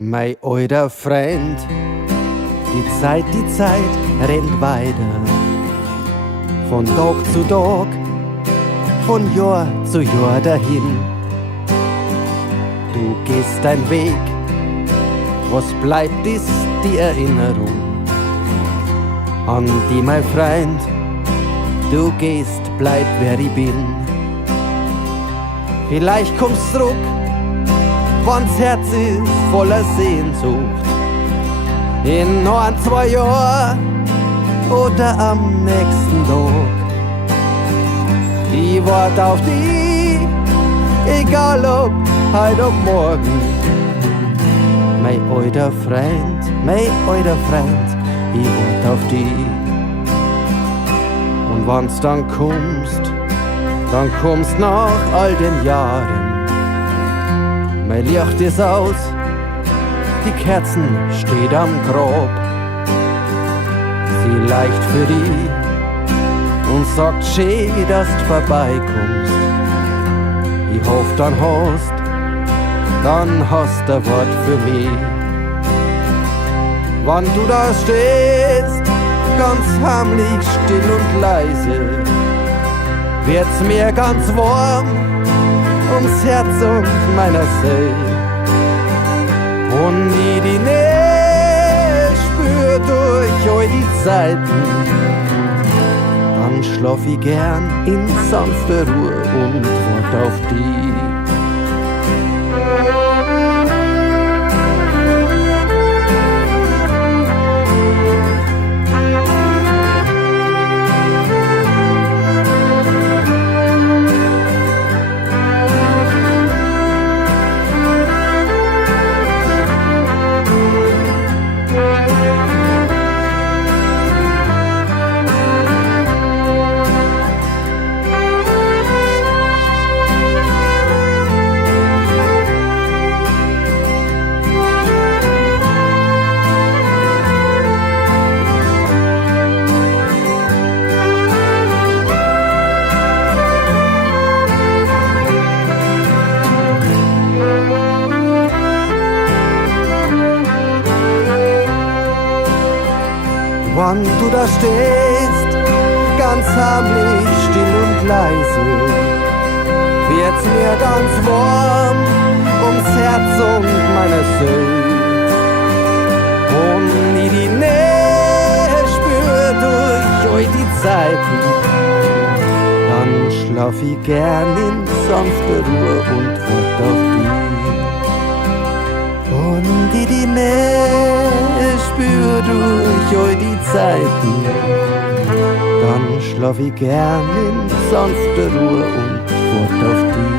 Mein alter Freund, die Zeit rennt weiter. Von Tag zu Tag, von Jahr zu Jahr dahin. Du gehst dein Weg, was bleibt ist die Erinnerung an die, mein Freund. Du gehst, bleib wer ich bin. Vielleicht kommst zurück, wann's Herz ist voller Sehnsucht. In noch 2 Jahren oder am nächsten Tag. Ich wart auf die, egal ob heut ob morgen. Mein alter Freund, ich wart auf die. Und wann's dann kommst nach all den Jahren. Mein Licht ist aus, die Kerzen steht am Grab. Sie leicht für dich und sagt schön, dass du vorbeikommst. Ich hoff, dann hast du ein Wort für mich. Wann du da stehst, ganz heimlich, still und leise, wird's mir ganz warm ums Herz und meiner Seele. Und ich die Nähe spür durch all die Zeiten, dann schlaf ich gern in sanfter Ruhe und wart auf die. Wann du da stehst, ganz heimlich, still und leise, wird's mir ganz warm ums Herz und meine Seele. Und ich die Nähe spür durch all die Zeiten, dann schlaf ich gern in sanfter Ruhe und wart auf die. Und ich die Nähe spür durch all die Zeiten, dann schlaf ich gern in sanfter Ruhe und wart auf die.